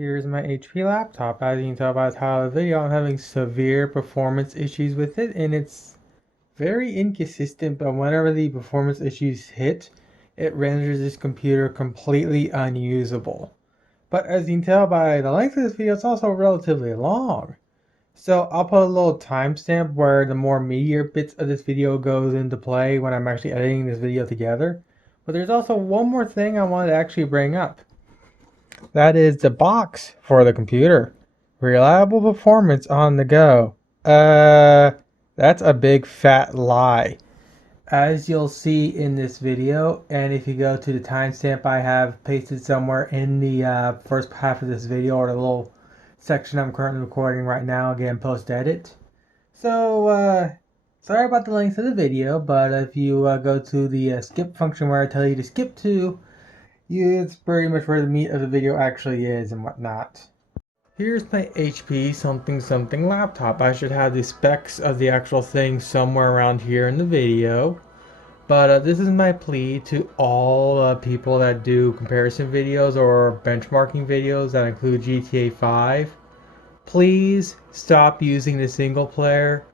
Here's my HP laptop. As you can tell by the title of the video, I'm having severe performance issues with it, and it's very inconsistent, but whenever the performance issues hit, it renders this computer completely unusable. But as you can tell by the length of this video, it's also relatively long. So I'll put a little timestamp where the more meatier bits of this video goes into play when I'm actually editing this video together. But there's also one more thing I wanted to actually bring up. That is the box for the computer. Reliable performance on the go. That's a big fat lie. As you'll see in this video, and if you go to the timestamp I have pasted somewhere in the first half of this video, or the little section I'm currently recording right now, again post-edit. So, sorry about the length of the video, but if you go to the skip function where I tell you to skip to, it's pretty much where the meat of the video actually is and whatnot. Here's my HP something laptop. I should have the specs of the actual thing somewhere around here in the video. But this is my plea to all people that do comparison videos or benchmarking videos that include GTA 5. Please stop using the single player.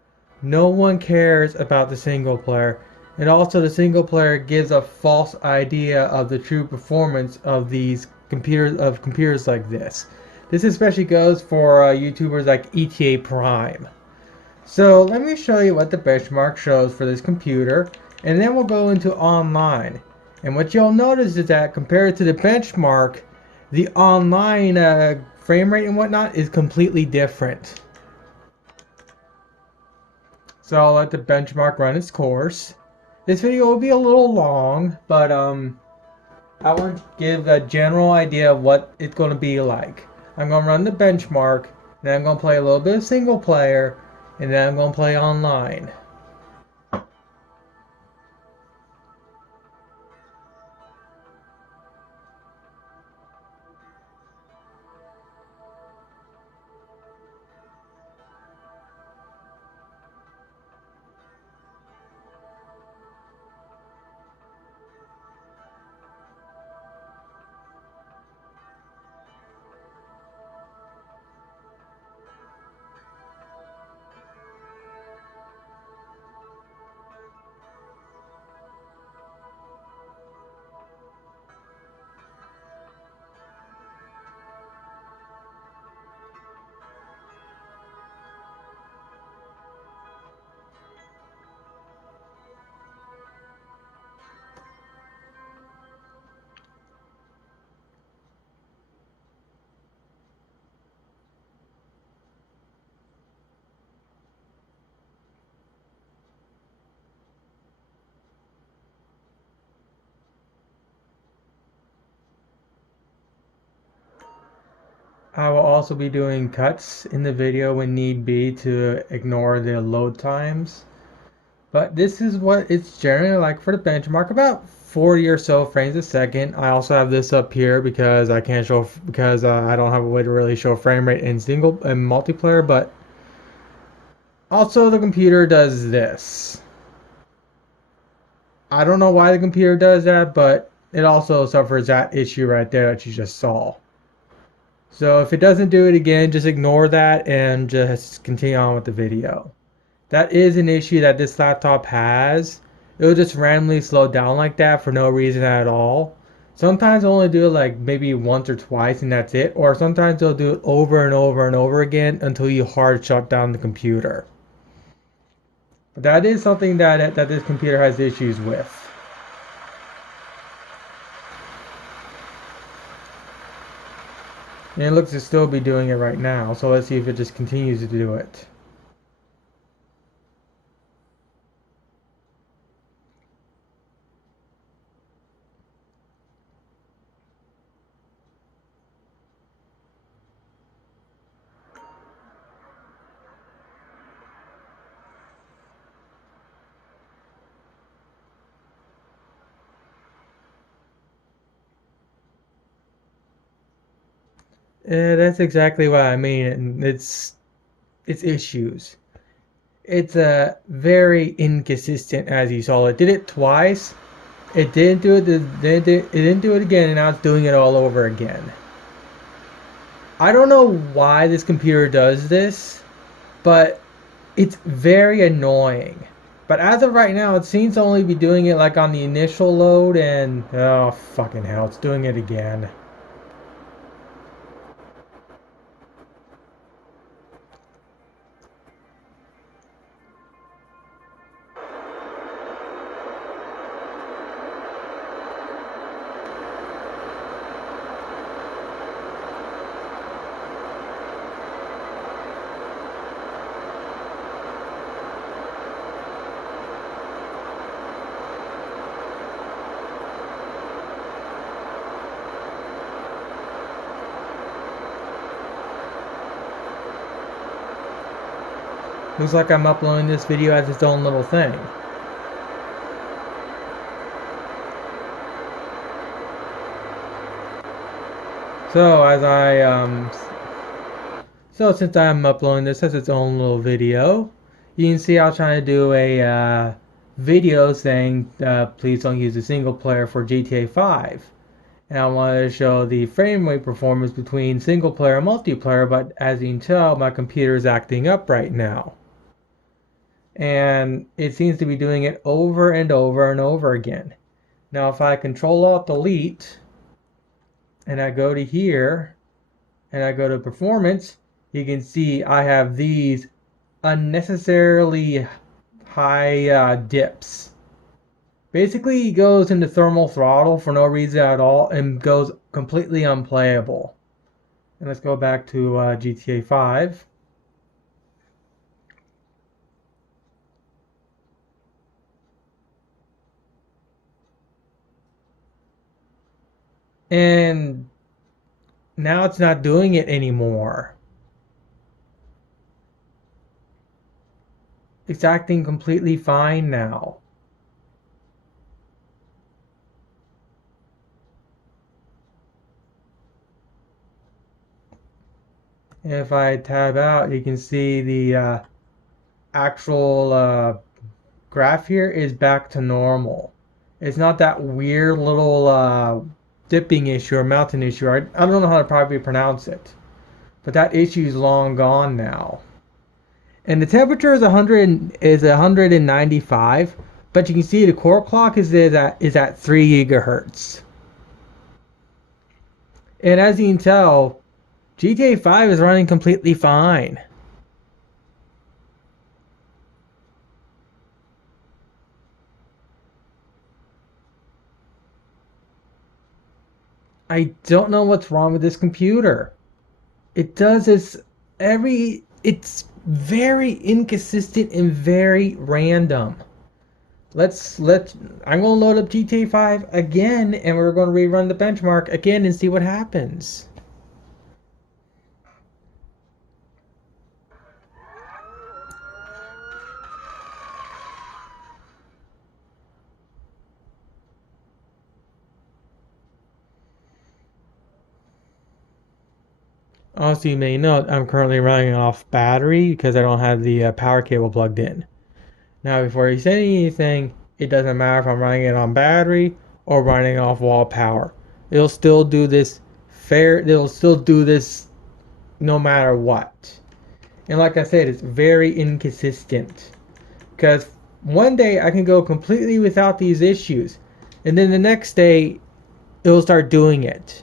No one cares about the single player. And also the single player gives a false idea of the true performance of these computers like this. This especially goes for YouTubers like ETA Prime. So let me show you what the benchmark shows for this computer, and then we'll go into online. And what you'll notice is that compared to the benchmark, the online frame rate and whatnot is completely different. So I'll let the benchmark run its course. This video will be a little long, but I want to give a general idea of what it's going to be like. I'm going to run the benchmark, then I'm going to play a little bit of single player, and then I'm going to play online. I will also be doing cuts in the video when need be to ignore the load times. But this is what it's generally like for the benchmark, about 40 or so frames a second. I also have this up here because I can't show, because I don't have a way to really show frame rate in single and multiplayer, but also the computer does this. I don't know why the computer does that, but it also suffers that issue right there that you just saw. So if it doesn't do it again, just ignore that and just continue on with the video. That is an issue that this laptop has. It will just randomly slow down like that for no reason at all. Sometimes it'll only do it like maybe once or twice and that's it. Or sometimes it'll do it over and over and over again until you hard shut down the computer. But that is something that this computer has issues with. And it looks to still be doing it right now, so let's see if it just continues to do it. That's exactly what I mean, and it's issues. It's very inconsistent, as you saw. It did it twice. It didn't do it. It didn't do it again, and now it's doing it all over again. I don't know why this computer does this, but it's very annoying. But as of right now, it seems to only be doing it like on the initial load, and oh fucking hell, it's doing it again. Looks like I'm uploading this video as its own little thing. So as I so since I'm uploading this as its own little video, you can see I'm trying to do a video saying please don't use a single player for GTA 5. And I wanted to show the frame rate performance between single player and multiplayer, but as you can tell, my computer is acting up right now. And it seems to be doing it over and over and over again. Now if I Control Alt Delete and I go to here and I go to performance, you can see I have these unnecessarily high dips. Basically, he goes into thermal throttle for no reason at all and goes completely unplayable. And let's go back to GTA 5. And now it's not doing it anymore. It's acting completely fine now. And if I tab out, you can see the actual graph here is back to normal. It's not that weird little dipping issue or mountain issue. I don't know how to probably pronounce it. But that issue is long gone now. And the temperature is 195, but you can see the core clock is at 3 gigahertz. And as you can tell, GTA 5 is running completely fine. I don't know what's wrong with this computer. It does this it's very inconsistent and very random. I'm gonna load up GTA 5 again and we're gonna rerun the benchmark again and see what happens. Also, you may note I'm currently running off battery because I don't have the power cable plugged in. Now, before you say anything, it doesn't matter if I'm running it on battery or running off wall power. It'll still do this It'll still do this no matter what. And like I said, it's very inconsistent. Because one day I can go completely without these issues, and then the next day it'll start doing it.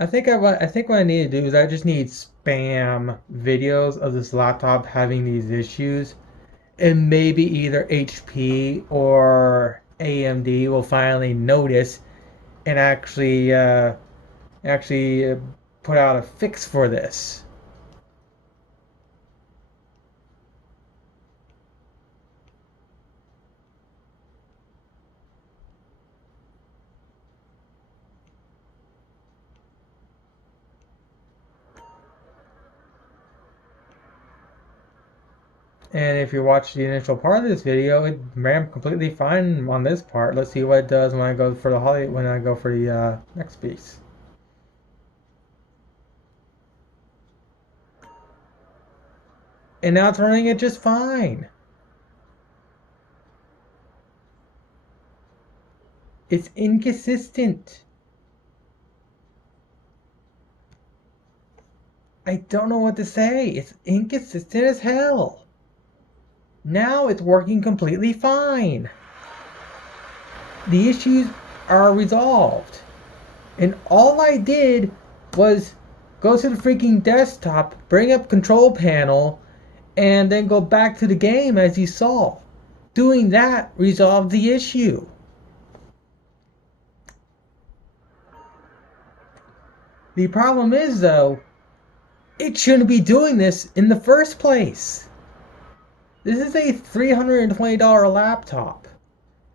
I think what I need to do is I just need spam videos of this laptop having these issues, and maybe either HP or AMD will finally notice and actually put out a fix for this. And if you watch the initial part of this video, it ran completely fine on this part. Let's see what it does when I go for the next piece. And now it's running it just fine. It's inconsistent. I don't know what to say. It's inconsistent as hell. Now it's working completely fine. The issues are resolved. And all I did was go to the freaking desktop, bring up control panel, and then go back to the game as you saw. Doing that resolved the issue. The problem is, though, it shouldn't be doing this in the first place. This is a $320 laptop.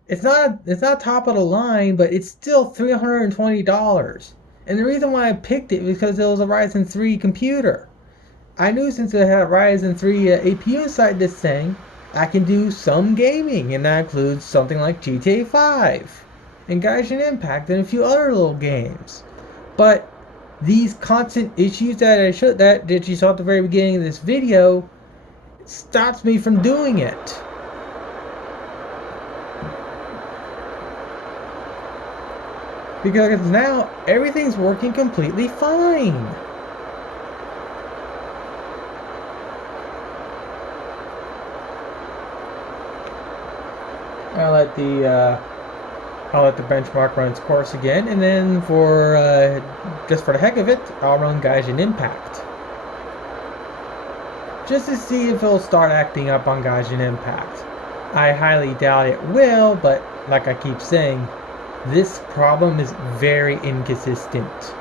It's not top of the line, but it's still $320. And the reason why I picked it was because it was a Ryzen 3 computer. I knew since it had a Ryzen 3 APU inside this thing, I can do some gaming, and that includes something like GTA 5 and Gaijin Impact and a few other little games. But these constant issues that you saw at the very beginning of this video stops me from doing it. Because now everything's working completely fine. I'll let the benchmark run its course again, and then for just for the heck of it, I'll run Gaijin Impact, just to see if it'll start acting up on Gaijin Impact. I highly doubt it will, but like I keep saying, this problem is very inconsistent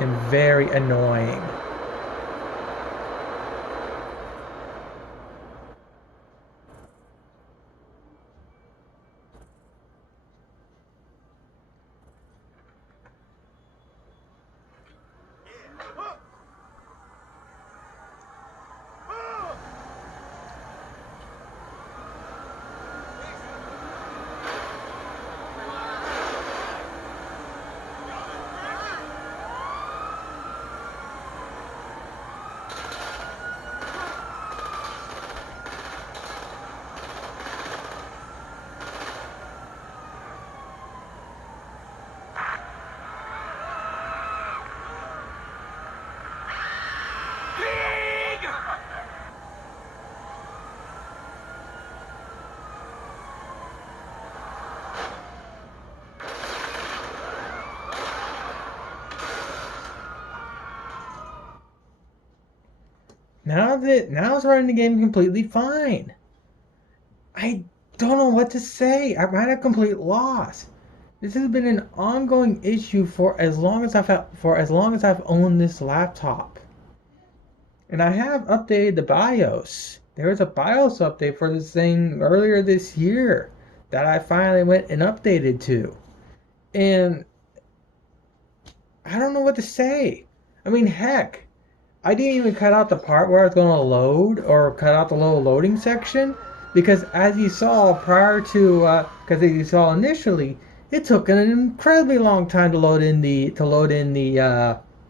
and very annoying. Now it's running the game completely fine. I don't know what to say. I'm at a complete loss. This has been an ongoing issue for as long as I've owned this laptop. And I have updated the BIOS. There was a BIOS update for this thing earlier this year that I finally went and updated to. And I don't know what to say. I mean, heck, I didn't even cut out the part where I was going to load or cut out the little loading section, because as you saw because as you saw initially, it took an incredibly long time to load in the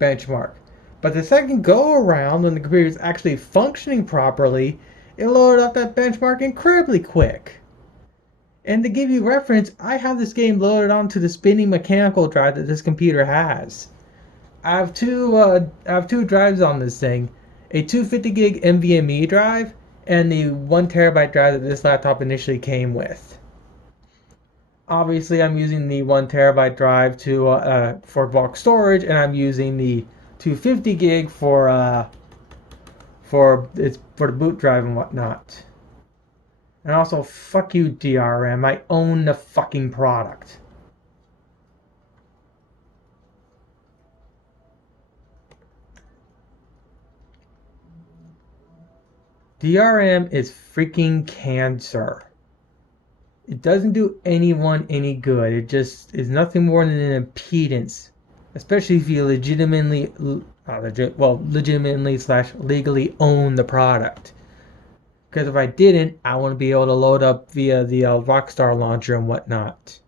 benchmark. But the second go around, when the computer is actually functioning properly, it loaded up that benchmark incredibly quick. And to give you reference, I have this game loaded onto the spinning mechanical drive that this computer has. I have two drives on this thing, a 250 gig NVMe drive and the 1 terabyte drive that this laptop initially came with. Obviously, I'm using the 1 terabyte drive for bulk storage, and I'm using the 250 gig for the boot drive and whatnot. And also, fuck you, DRM. I own the fucking product. DRM is freaking cancer. It doesn't do anyone any good. It just is nothing more than an impedance, especially if you legitimately / legally own the product. Because if I didn't, I wouldn't be able to load up via the Rockstar launcher and whatnot.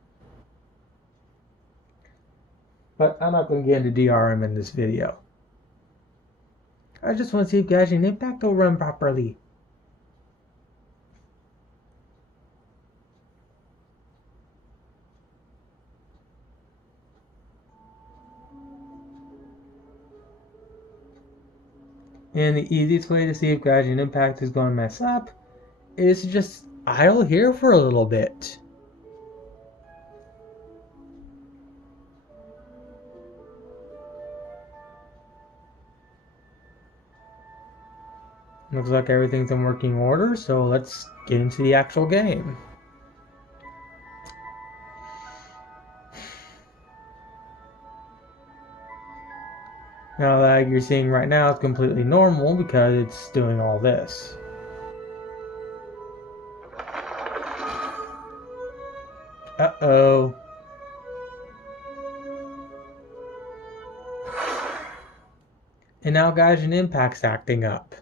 But I'm not going to get into DRM in this video. I just want to see if Gaijin Impact will run properly. And the easiest way to see if Gaijin Impact is going to mess up is to just idle here for a little bit. Looks like everything's in working order, so let's get into the actual game. Now, the lag you're seeing right now is completely normal because it's doing all this. Uh-oh. And now Gaijin Impact's acting up.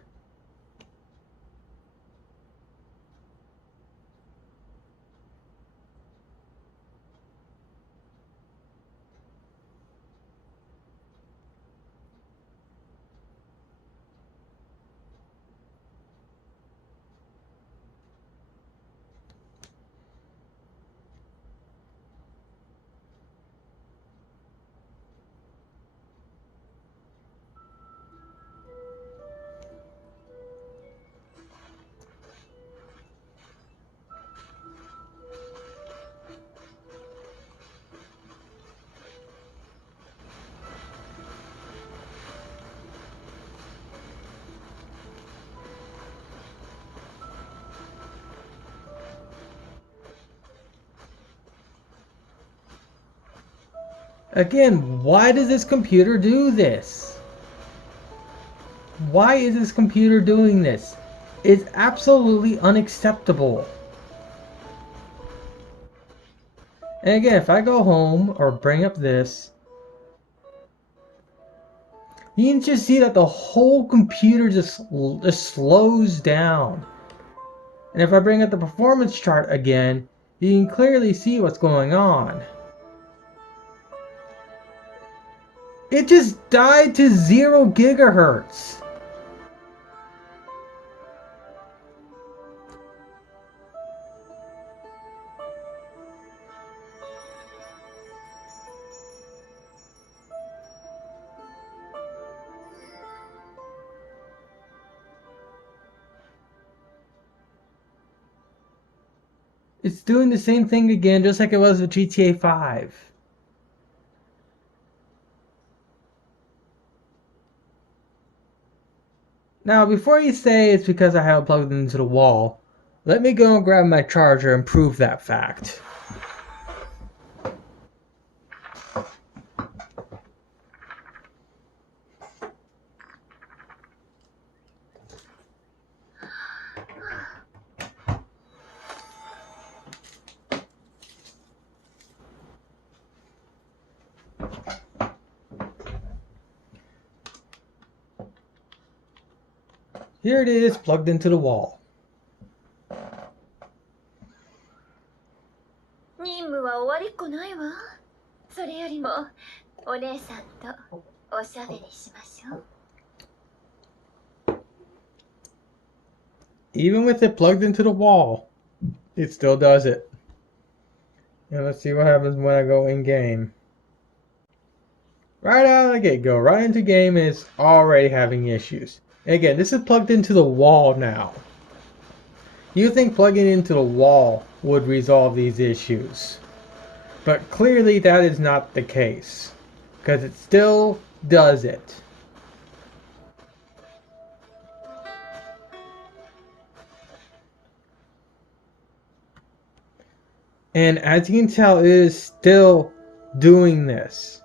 Again, why does this computer do this? Why is this computer doing this? It's absolutely unacceptable. And again, if I go home or bring up this, you can just see that the whole computer just slows down. And if I bring up the performance chart again, you can clearly see what's going on. It just died to 0 gigahertz. It's doing the same thing again, just like it was with GTA 5. Now, before you say it's because I have it plugged into the wall, let me go and grab my charger and prove that fact. Here it is, plugged into the wall. 任務は終わりっこないわ。それよりもお姉さんとおしゃべりしましょう。 Even with it plugged into the wall, it still does it. And let's see what happens when I go in game. Right out of the gate, go right into game and it's already having issues. Again, this is plugged into the wall now. You think plugging into the wall would resolve these issues. But clearly that is not the case. Because it still does it. And as you can tell, it is still doing this.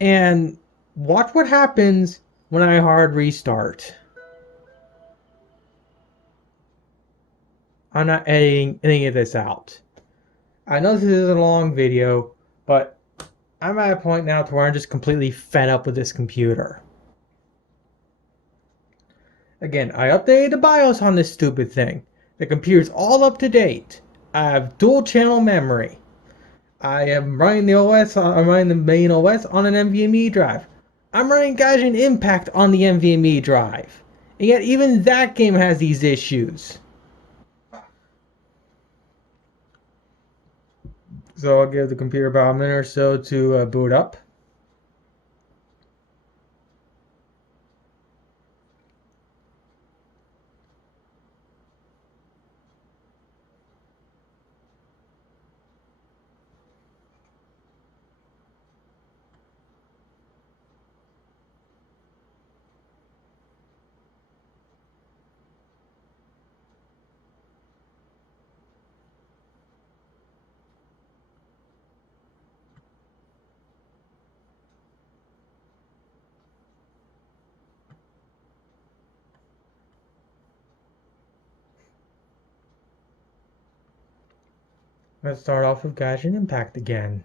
And watch what happens when I hard restart. I'm not editing any of this out. I know this is a long video, but I'm at a point now to where I'm just completely fed up with this computer. Again, I updated the BIOS on this stupid thing. The computer's all up to date. I have dual channel memory. I am running the OS. I'm running the main OS on an NVMe drive. I'm running Gaijin Impact on the NVMe drive. And yet even that game has these issues. So I'll give the computer about a minute or so to boot up. Let's start off with Gaussian impact again.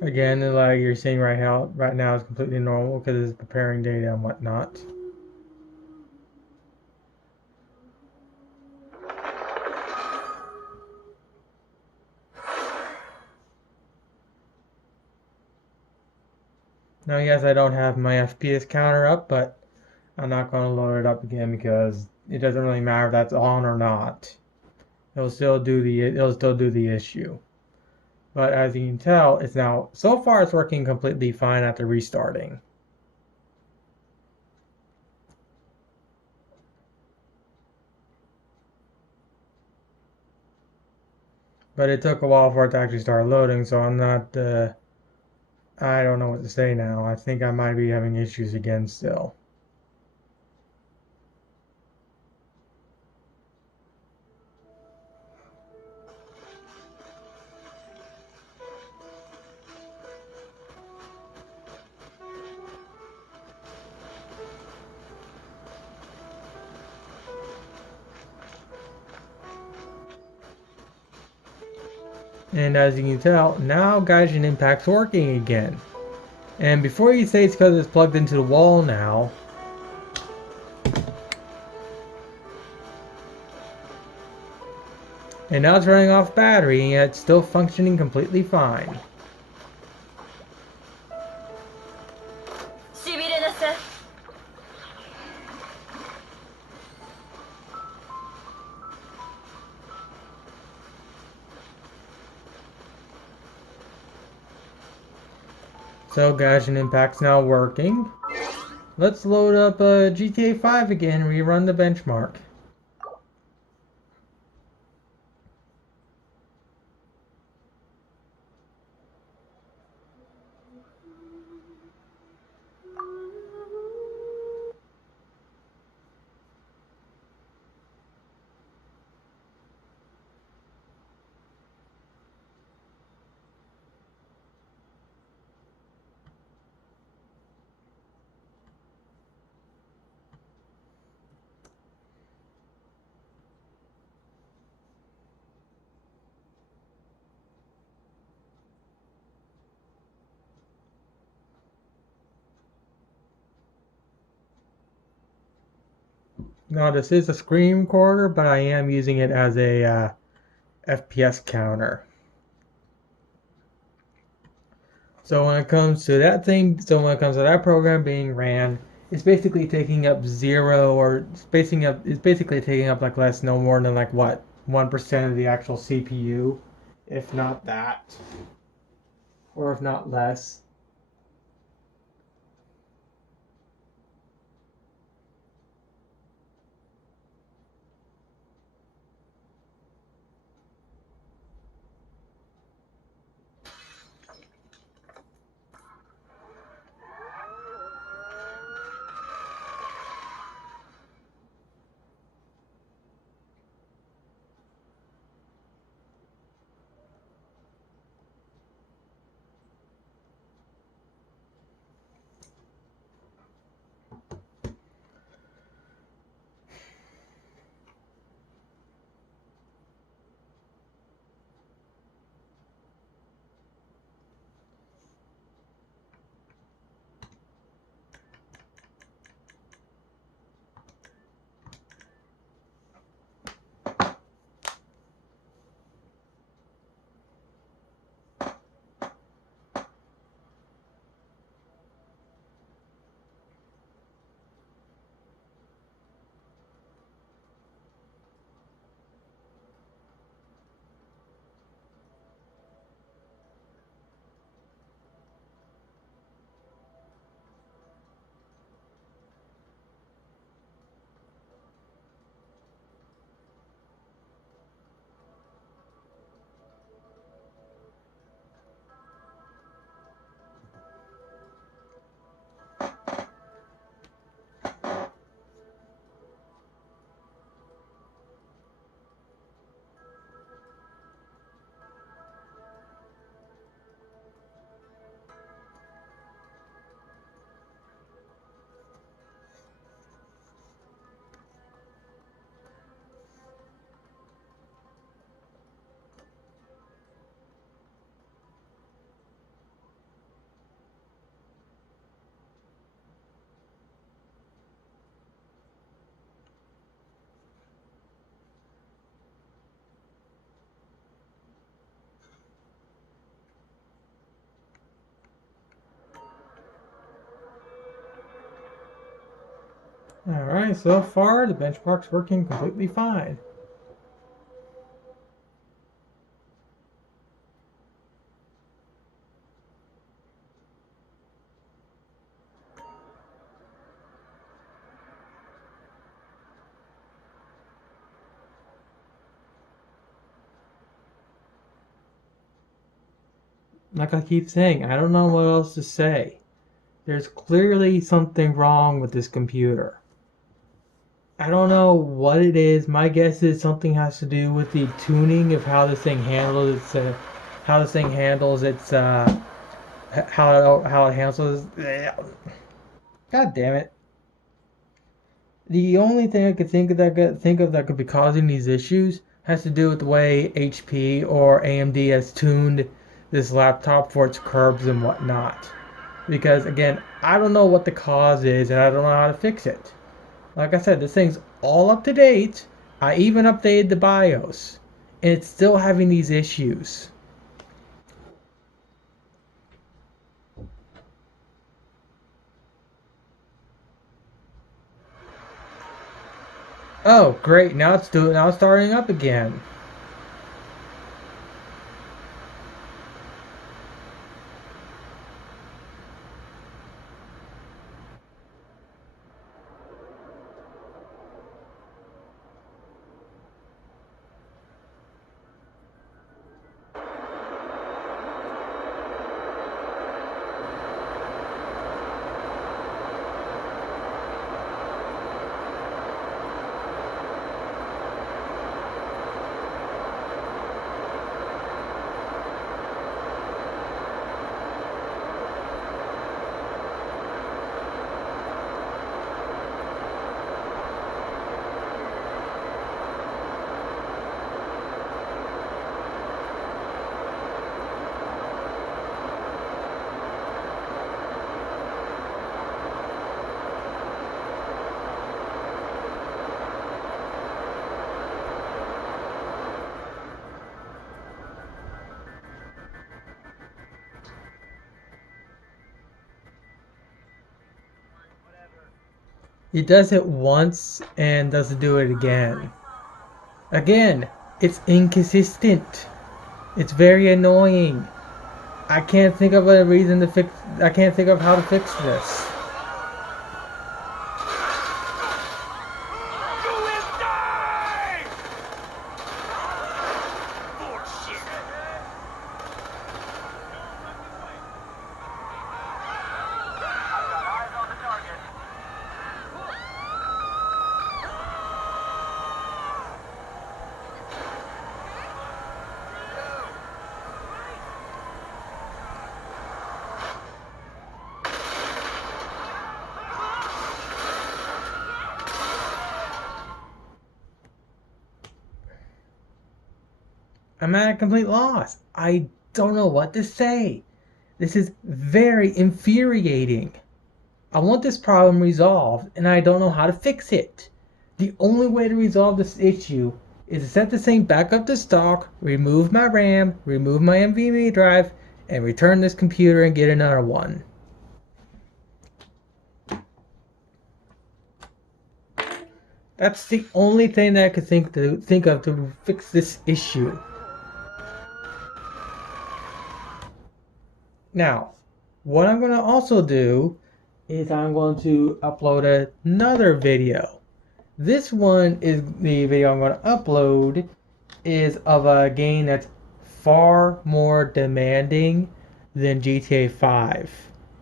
Again, the lag you're seeing right now is completely normal because it's preparing data and whatnot. Now, yes, I don't have my FPS counter up, but I'm not going to load it up again because it doesn't really matter if that's on or not. It'll still do the issue. But as you can tell, it's now so far it's working completely fine after restarting. But it took a while for it to actually start loading, so I'm not. I don't know what to say now. I think I might be having issues again still. And as you can tell, now Gaijin Impact's working again. And before you say it's because it's plugged into the wall now, and now it's running off battery and yet it's still functioning completely fine. しびれなさい。So Gaijin Impact's now working. Let's load up GTA 5 again and rerun the benchmark. Now this is a screen recorder, but I am using it as a FPS counter. So when it comes to that program being ran, it's basically taking up zero, or it's basically taking up like no more than like what 1% of the actual CPU, if not that, or if not less. Alright, so far the benchmark's working completely fine. Like I keep saying, I don't know what else to say. There's clearly something wrong with this computer. I don't know what it is. My guess is something has to do with the tuning of how this thing handles its, how it handles. God damn it! The only thing I could think of that could be causing these issues has to do with the way HP or AMD has tuned this laptop for its curves and whatnot. Because again, I don't know what the cause is and I don't know how to fix it. Like I said, this thing's all up to date. I even updated the BIOS, and it's still having these issues. Oh, great! Now it's starting up again. He does it once and doesn't do it again. Again, it's inconsistent. It's very annoying. I can't think of a reason to fix. I can't think of how to fix this. I'm at a complete loss. I don't know what to say. This is very infuriating. I want this problem resolved, and I don't know how to fix it. The only way to resolve this issue is to set this thing back up to stock, remove my RAM, remove my NVMe drive, and return this computer and get another one. That's the only thing that I could think of to fix this issue. Now, what I'm going to also do is I'm going to upload another video. This one is the video I'm going to upload is of a game that's far more demanding than GTA 5.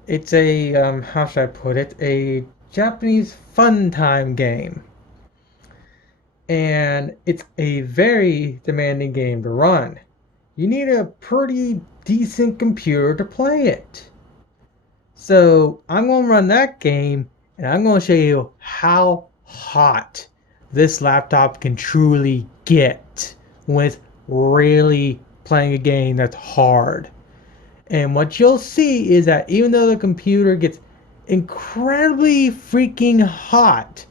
It's a, how should I put it, a Japanese fun time game. And it's a very demanding game to run. You need a pretty decent computer to play it. So I'm going to run that game and I'm going to show you how hot this laptop can truly get when it's really playing a game that's hard. And what you'll see is that even though the computer gets incredibly freaking hot,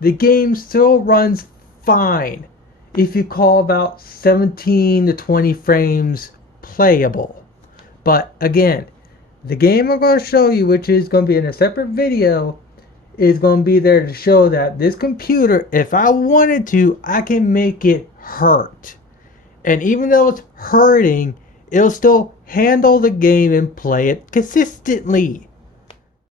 the game still runs fine if you call about 17 to 20 frames playable. But again, the game I'm going to show you, which is going to be in a separate video, is going to be there to show that this computer, if I wanted to, I can make it hurt. And even though it's hurting, it'll still handle the game and play it consistently.